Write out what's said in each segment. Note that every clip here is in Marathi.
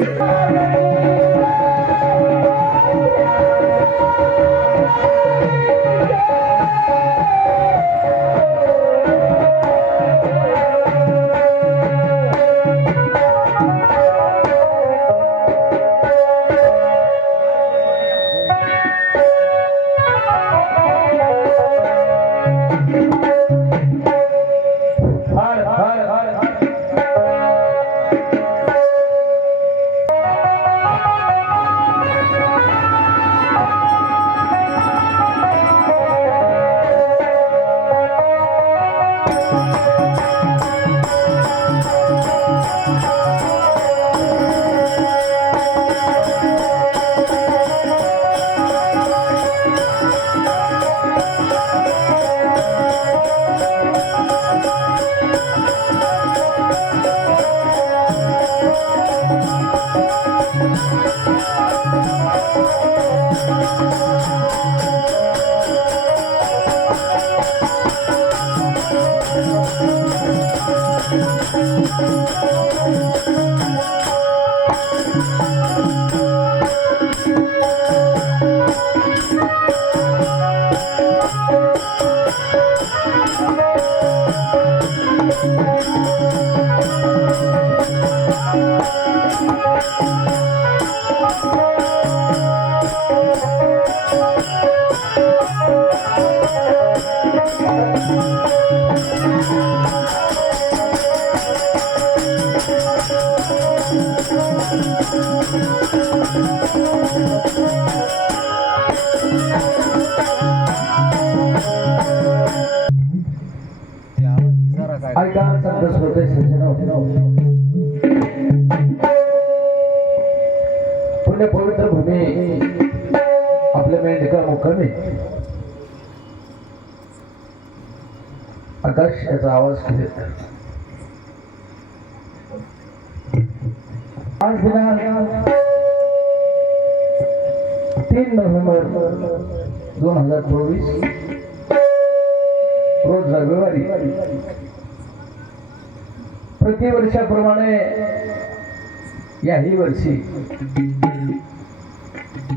हर मेंढका आकाश याचा आवाज केले आज तीन नोव्हेंबर दोन हजार चोवीस रोज रविवारी. प्रतिवर्षाप्रमाणे याही वर्षी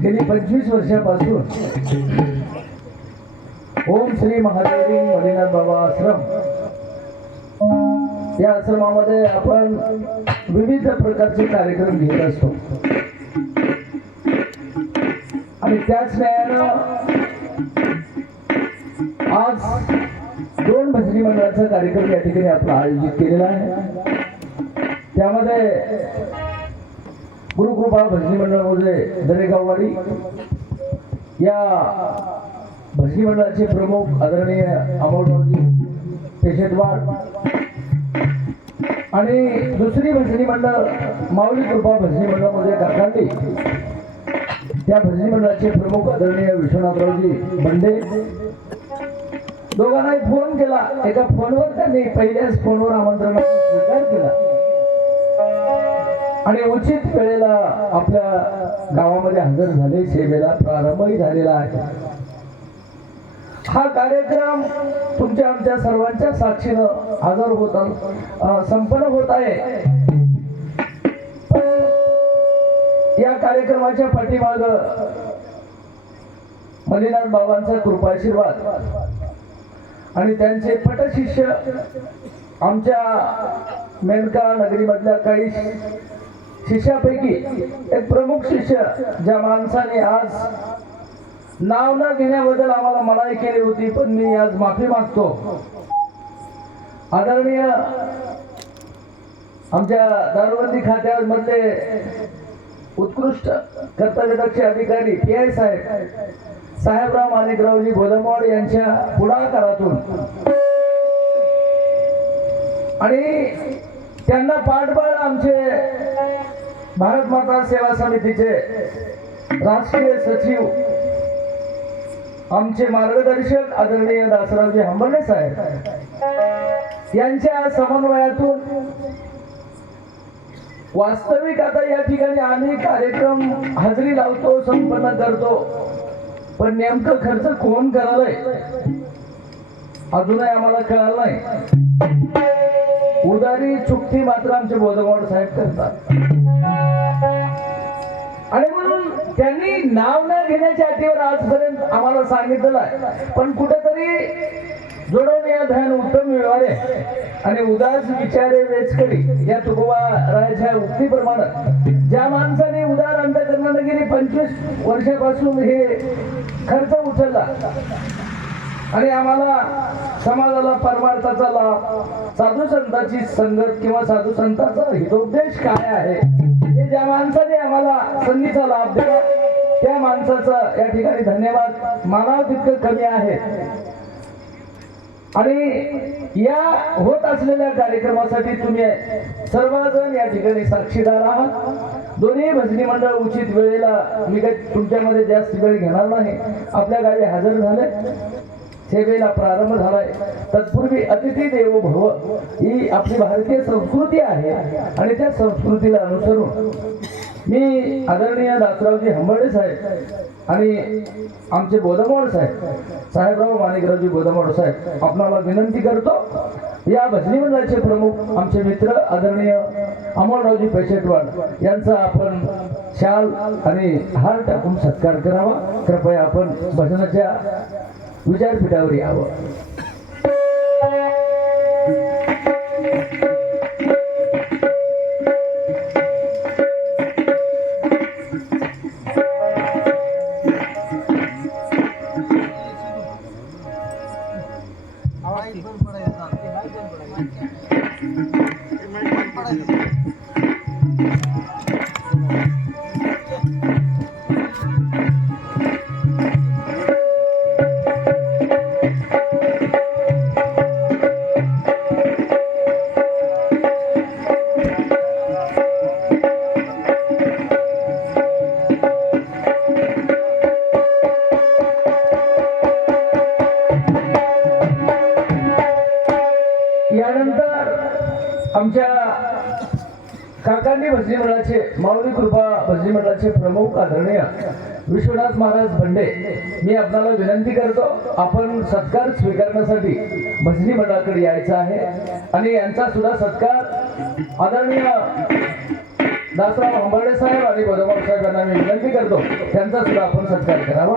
गेली पंचवीस वर्षापासून. ओम श्री महादेवी मदिनाथ बाबा आश्रम. या आश्रमामध्ये आपण विविध प्रकारचे कार्यक्रम घेत असतो. आणि त्याच न्यायानं आज दोन भजनी मंडळाचा कार्यक्रम या ठिकाणी आपण आयोजित केलेला आहे. त्यामध्ये गुरुकृपा भजनी मंडळामध्ये दरेगाववाडी या भजनी मंडळाचे प्रमुख आदरणीय अमोलजी पेशेटवाड आणि दुसरी भजनी मंडळ माऊली कृपा भजनी मंडळामध्ये काकांडी. त्या भजनी मंडळाचे प्रमुख आदरणीय विश्वनाथरावजी बंडे. दोघांनाही फोन केला. एका फोनवर त्यांनी पहिल्याच फोनवर आमंत्रण स्वीकार केला. आणि उचित वेळेला आपल्या गावामध्ये हजर झाले सेवेला प्रारंभही झालेला आहे. हा कार्यक्रम तुमच्या आमच्या सर्वांच्या साक्षीनं हजर होत संपन्न होत आहे. या कार्यक्रमाच्या पाठीमाग मलिनाथ बाबांचा कृपाशीर्वाद आणि त्यांचे पटशिष्य आमच्या मेनका नगरीमधल्या काही शिष्यापैकी एक प्रमुख शिष्य ज्या माणसाने आज नाव न घेण्याबद्दल आम्हाला मनाई केली होती पण मी आज माफी मागतो. आदरणीय आमच्या दारूबंदी खात्यामधले उत्कृष्ट कर्तव्यदक्ष अधिकारी पी आय साहेब साहेबराव माणिकरावजी गोदमवाड यांच्या पुढाकारातून. आणि त्यांना पाठबळ आमचे भारत माता सेवा समितीचे राष्ट्रीय सचिव आमचे मार्गदर्शक आदरणीय दासरावजी हंबर्डे साहेब यांच्या समन्वयातून वास्तविक आता या ठिकाणी आम्ही कार्यक्रम हजेरी लावतो संपन्न करतो. पण नेमकं खर्च कोण करायलाय अजूनही आम्हाला कळालं नाही. उदारी चुक्ती मात्र आमचे बोधगौड साहेब करतात. नाव न घेण्याच्या अटीवर आजपर्यंत आम्हाला सांगितलेलं आहे. पण कुठेतरी जोडून या ध्यान उत्तम व्यवहारे आणि उदास विचारे वेचकडी या तुकोबा रायाच्या उक्तीप्रमाणे ज्या माणसाने उदार अंतकरणाने गेली पंचवीस वर्षापासून हे खर्च उचलला आणि आम्हाला समाजाला परमार्थाचा लाभ साधू संतांची संगत किंवा साधू संतांचा हितोपदेश काय आहे? हे ज्या माणसाने आम्हाला संधीचा लाभ दिला त्या माणसाचा या ठिकाणी धन्यवाद. मानाव तितकं कमी आहे. आणि या होत असलेल्या कार्यक्रमासाठी तुम्ही सर्वजण या ठिकाणी साक्षीदार आहात. दोन्ही भजनी मंडळ उचित वेळेला मी काही तुमच्यामध्ये जास्त वेळ घेणार नाही. आपल्या गाडी हजर झाले. सेवेला प्रारंभ झालाय तत्पूर्वी अतिथी देवो भव ही आपली भारतीय संस्कृती आहे आणि त्या संस्कृतीला अनुसरून मी आदरणीय दासरावजी हंबर्डे साहेब आणि आमचे बोधमोड साहेब साहेबराव माणिकरावजी बोधमोड साहेब आपणाला विनंती करतो या भजनी मंडळाचे प्रमुख आमचे मित्र आदरणीय अमोलरावजी पेशेटवाड यांचा आपण शाल आणि हार टाकून सत्कार करावा. कृपया आपण भजनाच्या વિચાર પીટાવરી આવો. भजनी मंडळाचे माऊली कृपा भजनी मंडळाचे प्रमुख आदरणीय विश्वनाथ महाराज भंडे मी आपणाला विनंती करतो आपण सत्कार स्वीकारण्यासाठी भजनी मंडळाकडे यायचं आहे. आणि यांचा सुद्धा सत्कार आदरणीय दासराव हंबर्डे साहेब आणि बदमाव साहेब यांना मी विनंती करतो त्यांचा सुद्धा आपण सत्कार करावा.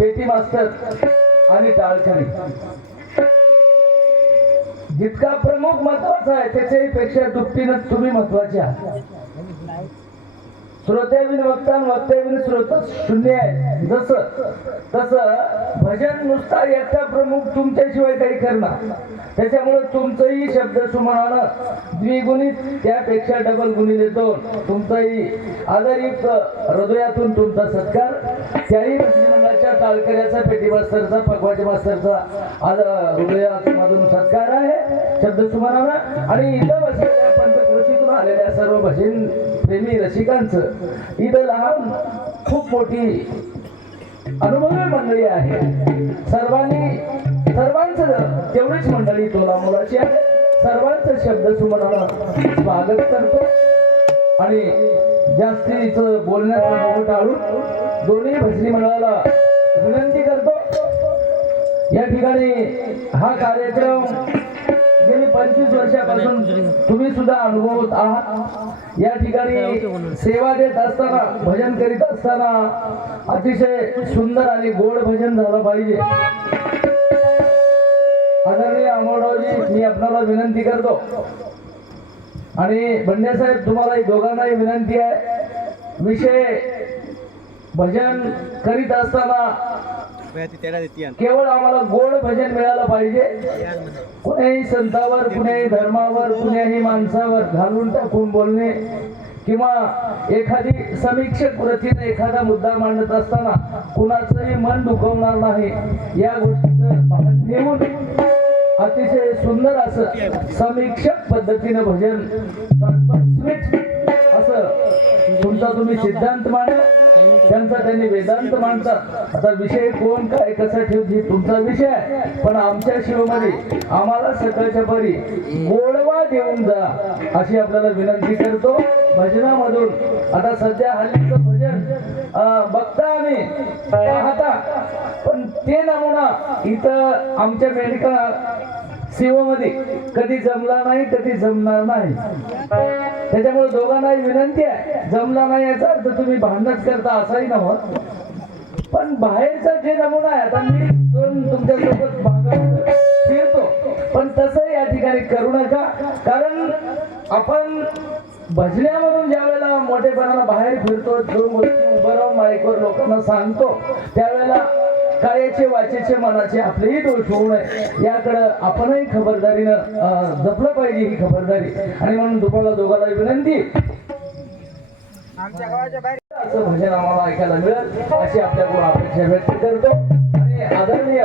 पेटी मास्तर आणि टाळकरी जितका प्रमुख महत्त्वाचा आहे त्याच्याही पेक्षा दुपटीनं तुम्ही महत्त्वाचे आहात. श्रोत्याविन वक्ता आणि वक्त्याविन श्रोत शून्य आहे. जसं तसं भजन नुसता याचा प्रमुख तुमच्याशिवाय काही करणार. त्याच्यामुळे तुमचंही शब्द सुमानानं द्विगुणित त्यापेक्षा डबल गुणी देतो तुमचाही आदरयुक्त हृदयातून तुमचा सत्कार. त्याही भजनी मंडळाच्या टाळकऱ्याचा पेटी मास्तरचा पगवाजी मास्तरचा हृदयामधून सत्कार आहे. शब्द सुमानानं. आणि इथं बसलेल्या आलेल्या सर्व भजन प्रेमी रसिकांचं इथं लहान खूप मोठी अनुभवी मंडळी आहे. सर्वांनी सर्वांचं तेवढीच मंडळी तोला मुलाची आहे. सर्वांचं शब्द सुमनाला स्वागत करतो. आणि जास्तीच बोलण्याचा मोह टाळून दोन्ही भजनी मंडळाला विनंती करतो. या ठिकाणी हा कार्यक्रम गेली पंचवीस वर्षापासून तुम्ही सुद्धा अनुभवत आहात. या ठिकाणी सेवा देत असताना भजन करीत असताना अतिशय सुंदर आणि गोड भजन झालं पाहिजे. आदरणीय अमोलरावजी मी आपल्याला विनंती करतो. आणि बंडे साहेब तुम्हाला दोघांनाही विनंती आहे. विषय भजन करीत असताना केवळ आम्हाला गोड भजन मिळालं पाहिजे. कुण्याही संतावर कुण्याही धर्मावर कुण्याही माणसावर घालून टाकून बोलणे किंवा एखादी समीक्षक वृत्तीने एखादा मुद्दा मांडत असताना कुणाचंही मन दुखवणार नाही. या गोष्टीचं भान ठेवून अतिशय सुंदर असं समीक्षक पद्धतीनं भजन असं तुमचा तुम्ही सिद्धांत मांडला त्यांचा त्यांनी वेदांत मांडतात. आता विषय कोण काय कसा ठेवत तुमचा विषय आहे. पण आमच्या शिवमध्ये आम्हाला सकाळच्या परी गोडवा देऊन जा अशी आपल्याला विनंती करतो. भजनामधून. आता सध्या हल्लीचं भजन बघता आम्ही पाहता. पण ते नमुना इथं आमच्या मेडिकल सेवामध्ये कधी जमला नाही कधी जमणार नाही. त्याच्यामुळे दोघांनाही विनंती आहे जमला नाही याचा अर्थ तुम्ही भांडणच करता असाही नव्हत. पण बाहेरचा जे नमुना आहे आता मी दोन तुमच्यासोबत भागात फिरतो. पण तसं या ठिकाणी करू नका. कारण आपण भजण्यामधून ज्या वेळेला मोठेपणाला बाहेर फिरतो दोन गोष्टी उभं राहून माईकवर लोकांना सांगतो त्यावेळेला कायाचे वाचेचे मनाचे आपलेही दोष होऊ नये याकडं आपणही खबरदारीनं जपलं पाहिजे ही खबरदारी. आणि म्हणून दुपारला दोघांना विनंती असं भजन आम्हाला ऐकायला मिळेल अशी आपल्याकडून अपेक्षा व्यक्त करतो. आणि आदरणीय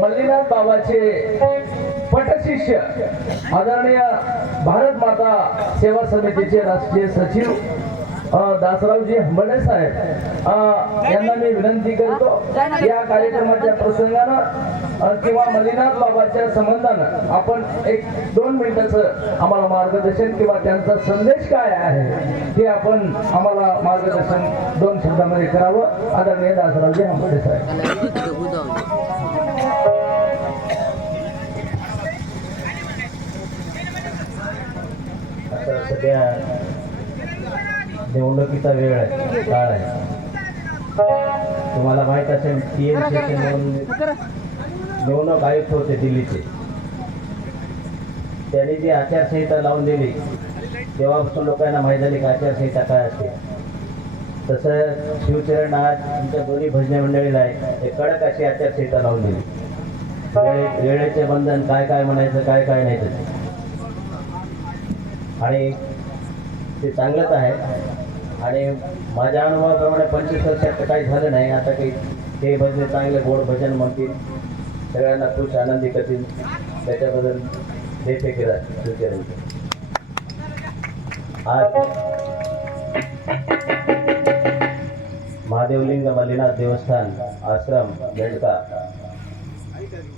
मल्लीनाथ बाबाचे पटशिष्य आदरणीय भारत माता सेवा समितीचे राष्ट्रीय सचिव दासरावजी हंबडे साहेब यांना मी विनंती करतो या कार्यक्रमाच्या प्रसंगानं किंवा मलिनाथ बाबाच्या संबंधानं आपण एक दोन मिनिटाचं आम्हाला मार्गदर्शन किंवा त्यांचा संदेश काय आहे हे आपण आम्हाला मार्गदर्शन दोन शब्दामध्ये करावं. आदरणीय दासरावजी हंबडे साहेब. सध्या निवडणुकीचा वेळ आहे काळ आहे. तुम्हाला माहीत असेल पी एम म्हणून निवडणूक आयुक्त होते दिल्लीचे. त्यांनी जी आचारसंहिता लावून दिली तेव्हापासून लोकांना माहीत झाली की आचारसंहिता काय असते. तसं शिवचरण आज तुमच्या दोन्ही भजनी मंडळीला आहे ते कडक अशी आचारसंहिता लावून दिली. वेळे वेळेचे बंधन काय काय म्हणायचं काय काय नाही आणि ते चांगलंच आहे. आणि माझ्या अनुभवाप्रमाणे पंचवीस वर्षात काही झालं नाही. आता काही ते भजन चांगले गोड भजन म्हणतील. सगळ्यांना खुश आनंदी करतील. त्याच्याबद्दल हे ते केलं. आज महादेवलिंग मल्लीनाथ देवस्थान आश्रम बेडका.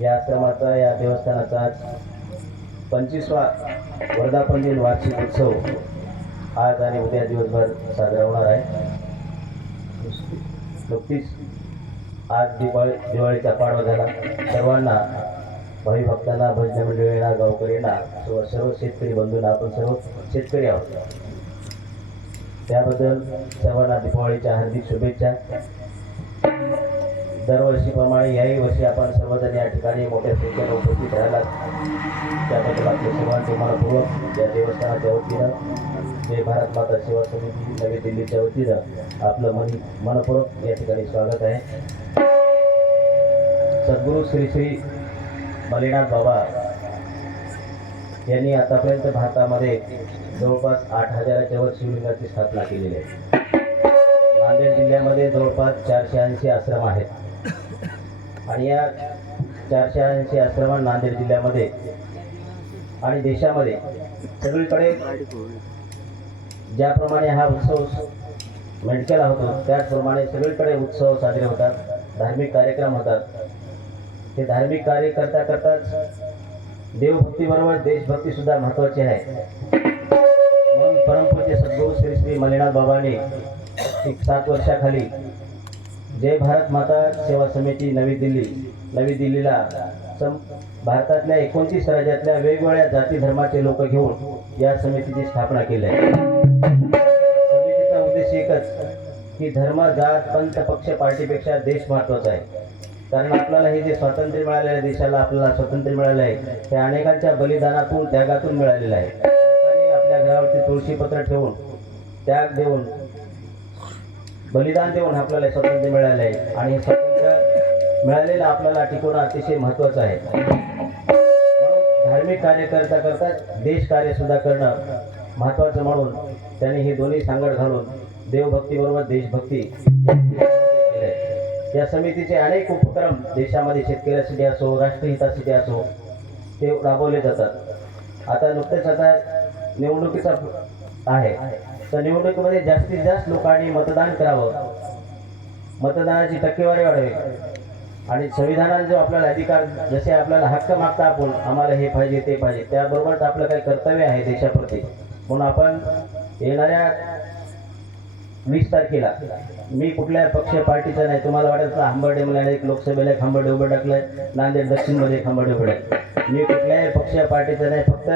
या आश्रमाचा या देवस्थानाचा आज पंचवीसवा वर्धापन दिन वार्षिक उत्सव. आज आणि उद्या दिवसभर साजरा होणार आहे. नुकतीच आज दिवाळी दिवाळीचा पाडवा झाला सर्वांना भावी भक्तांना भजन मंडळींना गावकरींना किंवा सर्व शेतकरी बंधूंना आपण सर्व शेतकरी आहोत. त्याबद्दल सर्वांना दिवाळीच्या हार्दिक शुभेच्छा. दरवर्षीप्रमाणे याही वर्षी आपण सर्वजण या ठिकाणी मोठ्या संख्येने उपस्थित राहिलात. त्याबद्दल आपले सर्वांचे मनपूर्वक या देवस्थानाच्या वतीनं जय भारत माता सेवा समिती नवी दिल्लीच्या वतीनं आपलं मन मनपूर्वक या ठिकाणी स्वागत आहे सद्गुरू श्री श्री मलिनाथ बाबा यांनी आतापर्यंत भारतामध्ये जवळपास आठ हजाराच्या वर शिवलिंगाची स्थापना केलेली आहे. नांदेड जिल्ह्यामध्ये जवळपास चारशे ऐंशी आश्रम आहेत. आणि या चारशे ऐंशी आश्रम नांदेड जिल्ह्यामध्ये आणि देशामध्ये सगळीकडे ज्याप्रमाणे हा उत्सव मेंढकेला होतो त्याचप्रमाणे सगळीकडे उत्सव साजरे होतात धार्मिक कार्यक्रम होतात. ते धार्मिक कार्य करता करताच देवभक्तीबरोबर देशभक्तीसुद्धा महत्त्वाची आहे. म्हणून परमपूज्य सद्गुरू श्री श्री मल्लीनाथ बाबांनी एक सात वर्षाखाली जय भारत माता सेवा समिती नवी दिल्ली नवी दिल्लीला सम भारतातल्या एकोणतीस राज्यातल्या वेगवेगळ्या जाती धर्माचे लोक घेऊन या समितीची स्थापना केली आहे. समितीचा उद्देश एकच की धर्म जात पंथ पक्ष पार्टीपेक्षा देश महत्त्वाचा आहे. कारण आपल्याला हे जे स्वातंत्र्य मिळालेलं आहे देशाला आपल्याला स्वातंत्र्य मिळालं आहे ते अनेकांच्या बलिदानातून त्यागातून मिळालेलं आहे. आपल्या घरावरती तुळशीपत्र ठेवून त्याग देऊन बलिदान देऊन आपल्याला स्वातंत्र्य मिळालं आहे. आणि स्वातंत्र्य मिळालेलं आपल्याला टिकवणं अतिशय महत्त्वाचं आहे. धार्मिक कार्य करता करता देश कार्य सुद्धा करणं महत्त्वाचं म्हणून त्यांनी ही दोन्ही सांगड घालून देवभक्तीबरोबर देशभक्ती या समितीचे अनेक उपक्रम देशामध्ये शेतकऱ्यासाठी असो राष्ट्रहितासाठी असो ते राबवले जातात. आता नुकतेच आता निवडणुकीचा आहे. तर निवडणुकीमध्ये जास्तीत जास्त लोकांनी मतदान करावं. मतदानाची टक्केवारी वाढावी. आणि संविधानात जो आपल्याला अधिकार जसे आपल्याला हक्क मागता आपण आम्हाला हे पाहिजे ते पाहिजे त्याबरोबरच आपलं काही कर्तव्य आहे देशाप्रती. म्हणून आपण येणाऱ्या वीस तारखेला मी कुठल्या पक्ष पार्टीचा नाही तुम्हाला वाटत का आंबर्डे मला एक लोकसभेला एक आंबर्डे उभं टाकलंय नांदेड दक्षिणमध्ये एक आंबर्डे उभं टाकलं मी कुठल्याही पक्ष पार्टीचा नाही फक्त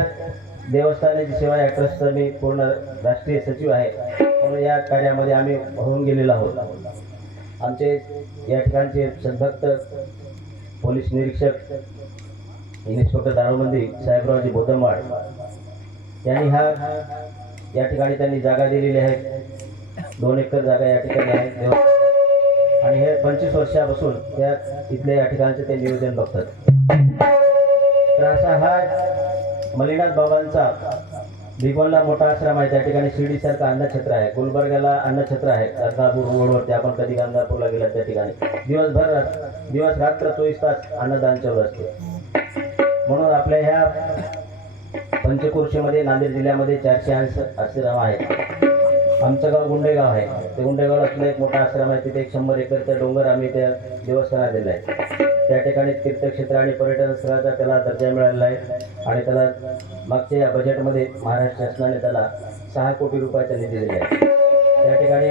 देवस्थानाची सेवा या ट्रस्टचा मी पूर्ण राष्ट्रीय सचिव आहे. म्हणून या कार्यामध्ये आम्ही होऊन गेलेलो आहोत. आमचे या ठिकाणचे सद्भक्त पोलीस निरीक्षक इन्स्पेक्टर दारूबंदी साहेबरावजी बोदमवाड यांनी हा या ठिकाणी त्यांनी जागा दिलेली आहे. दोन एकर जागा या ठिकाणी आहे. आणि हे पंचवीस वर्षापासून त्या इथल्या या ठिकाणचे ते नियोजन बघतात. तर असा हा मलिनाथ बाबांचा भिगवणला मोठा आश्रम आहे. त्या ठिकाणी शिर्डीसारखं अन्नछत्र आहे. गुलबर्गाला अन्नछत्र आहे. अर्धापूर रोडवरती आपण कधी गंगापूरला गेला त्या ठिकाणी. दिवसभर दिवस रात्र चोवीस तास अन्नदान चालू असते. म्हणून आपल्या ह्या पंचकुर्शीमध्ये नांदेड जिल्ह्यामध्ये चारशे ऐंशी आश्रम आहेत. आमचं गाव गुंडेगाव आहे. ते गुंडेगाव असलं एक मोठा आश्रम आहे. तिथे एक शंभर एकरचा डोंगर आम्ही त्या देवस्थानात दिला आहे. त्या ठिकाणी तीर्थक्षेत्र आणि पर्यटन स्थळाचा त्याला दर्जा मिळालेला आहे. आणि त्याला मागच्या या बजेटमध्ये महाराष्ट्र शासनाने त्याला सहा कोटी रुपयाचा निधी दिला आहे. त्या ठिकाणी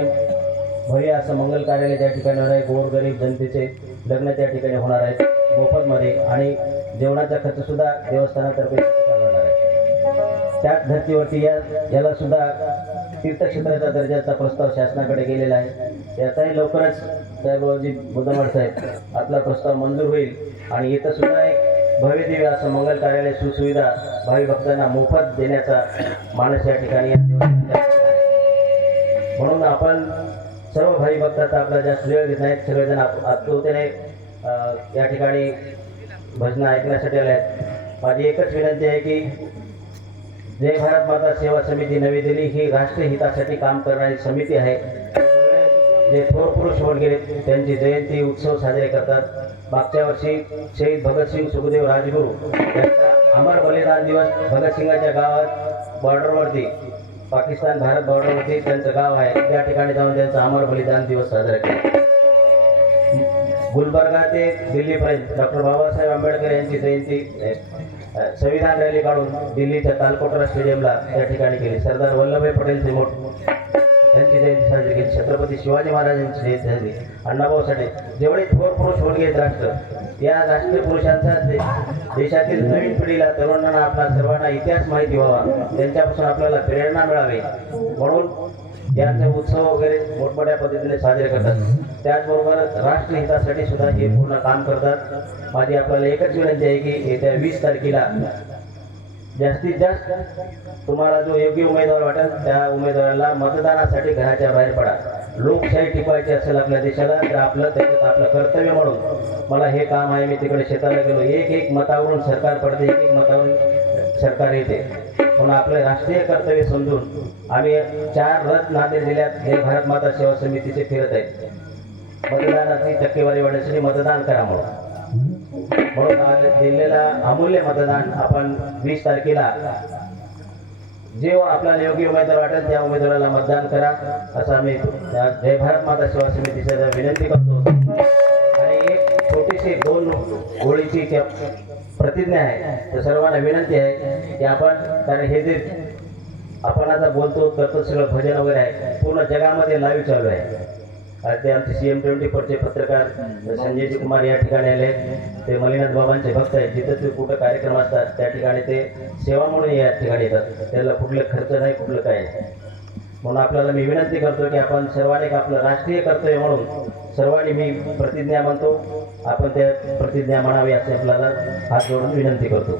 भव्य असं मंगल कार्यालय त्या ठिकाणी होणार आहे. गोरगरीब जनतेचे लग्न त्या ठिकाणी होणार आहेत मोफतमध्ये आणि जेवणाचा खर्चसुद्धा देवस्थानातर्फे होणार आहे. त्याच धर्तीवरती या याला सुद्धा तीर्थक्षेत्राचा दर्जाचा प्रस्ताव शासनाकडे गेलेला आहे. याचाही लवकरच साहेबजी बुधवार साहेब आपला प्रस्ताव मंजूर होईल. आणि इथं सुद्धा एक भव्यदिव्य असं मंगल कार्यालय सुसुविधा भावी भक्तांना मोफत देण्याचा मानस या ठिकाणी म्हणून आपण सर्व भाई भक्ताचा आपला जास्त वेळ घेत नाहीत. सगळेजण आप- या ठिकाणी भजनं ऐकण्यासाठी आले आहेत माझी एकच विनंती आहे की जय भारत माता सेवा समिती नवी दिल्ली ही राष्ट्रहितासाठी काम करणारी समिती आहे. जे थोर पुरुष होऊन गेले त्यांची जयंती उत्सव साजरे करतात. मागच्या वर्षी शहीद भगतसिंग सुखदेव राजगुरू यांचा अमर बलिदान दिवस भगतसिंगाच्या गावात बॉर्डरवरती पाकिस्तान भारत बॉर्डरवरती त्यांचं गाव आहे. त्या ठिकाणी जाऊन त्यांचा अमर बलिदान दिवस साजरा केला गुलबर्गा ते दिल्लीपर्यंत. डॉक्टर बाबासाहेब आंबेडकर यांची जयंती संविधान रॅली काढून दिल्लीच्या तालकोटरा स्टेडियमला त्या ठिकाणी केली. सरदार वल्लभभाई पटेल मोठ त्यांची जयंती साजरी केली. छत्रपती शिवाजी महाराजांची जयंती साजरी अण्णाभाऊ साठे जेवढे थोर पुरुष होऊन गेले राष्ट्र या राष्ट्रीय पुरुषांचा देशातील नवीन पिढीला तरुणांना आपला सर्वांना इतिहास माहिती व्हावा. त्यांच्यापासून आपल्याला प्रेरणा मिळावी. म्हणून यांचे उत्सव वगैरे मोठमोठ्या पद्धतीने साजरे करतात. त्याचबरोबर राष्ट्रहितासाठी सुद्धा हे पूर्ण काम करतात. माझी आपल्याला एकच विनंती आहे की येत्या वीस तारखेला जास्तीत जास्त तुम्हाला जो योग्य उमेदवार वाटेल त्या उमेदवाराला मतदानासाठी घराच्या बाहेर पडा. लोकशाही टिकवायची असेल आपल्या देशाला तर आपलं त्याच्यात आपलं कर्तव्य म्हणून मला हे काम आहे. मी तिकडे शेताला गेलो. एक एक मतावरून सरकार पडते एक एक मतावरून सरकार येते. म्हणून आपले राष्ट्रीय कर्तव्य समजून आम्ही चार रथ नांदेड जिल्ह्यात हे भारत माता सेवा समितीचे फिरत आहेत. मतदानाची टक्केवारी वाढण्यासाठी मतदान करा म्हणून. म्हणून आज दिलेला अमूल्य मतदान आपण वीस तारखेला. जे आपल्याला योग्य उमेदवार वाटेल त्या उमेदवाराला मतदान करा असं आम्ही जय भारत माता सेवा समितीच्या विनंती करतो. आणि एक छोटीशी दोन ओळीची त्या प्रतिज्ञा आहे. तर सर्वांना विनंती आहे की आपण कारण हे जे आपण आता बोलतो करतो सगळं भजन वगैरे आहे पूर्ण जगामध्ये लाईव्ह चालू आहे. आज ते आमचे सी एम ट्वेंटी फोरचे पत्रकार संजयजी कुमार या ठिकाणी आले. ते मलिनाथ बाबांचे भक्त आहेत. जिथं ते कुठं कार्यक्रम असतात त्या ठिकाणी ते सेवा म्हणून या ठिकाणी येतात. त्याला कुठलं खर्च नाही कुठलं काय. म्हणून आपल्याला मी विनंती करतो की आपण सर्वांनी आपलं राष्ट्रीय कर्तव्य म्हणून सर्वांनी मी प्रतिज्ञा म्हणतो आपण त्या प्रतिज्ञा म्हणावी असे आपल्याला हात जोडून विनंती करतो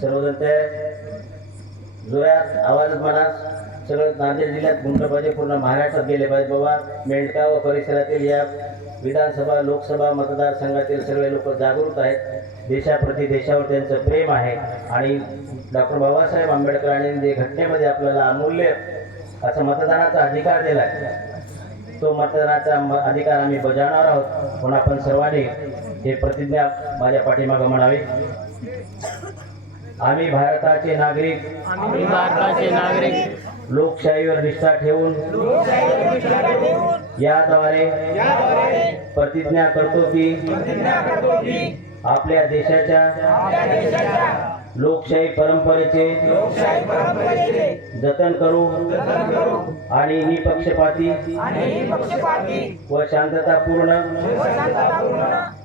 सर्वजण ते जोरात आवाज म्हणा नांदेड जिल्ह्यात गुंड पाहिजे पूर्ण महाराष्ट्रात गेले पाहिजे. बाबा मेंढका व परिसरातील या विधानसभा लोकसभा मतदारसंघातील सगळे लोक जागृत आहेत. देशाप्रती देशावर त्यांचं प्रेम आहे. आणि डॉक्टर बाबासाहेब आंबेडकरांनी जे घटनेमध्ये आपल्याला अमूल्य असा मतदानाचा अधिकार दिला तो मतदानाचा अधिकार आम्ही बजावणार आहोत. म्हणून आपण सर्वांनी हे प्रतिज्ञा माझ्या पाठीमागं म्हणावी. आम्ही भारताचे नागरिक. आम्ही भारताचे नागरिक. लोकशाहीवर निष्ठा ठेवून याद्वारे प्रतिज्ञा करतो की आपल्या देशाच्या लोकशाही परंपरेचे जतन करू आणि निपक्षपाती व शांततापूर्ण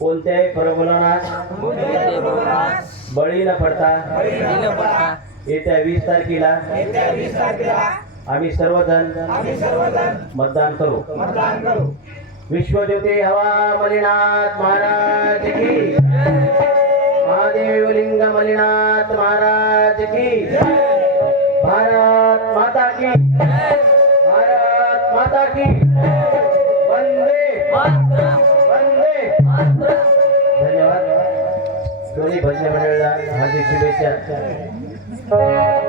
कोणत्याही प्रबोधनास बळी न पडता. येत्या वीस तारखेला आम्ही सर्वजण मतदान करू. विश्वज्योती हवा मलिनाथ महाराज. मंडळाला हार्दिक शुभेच्छा.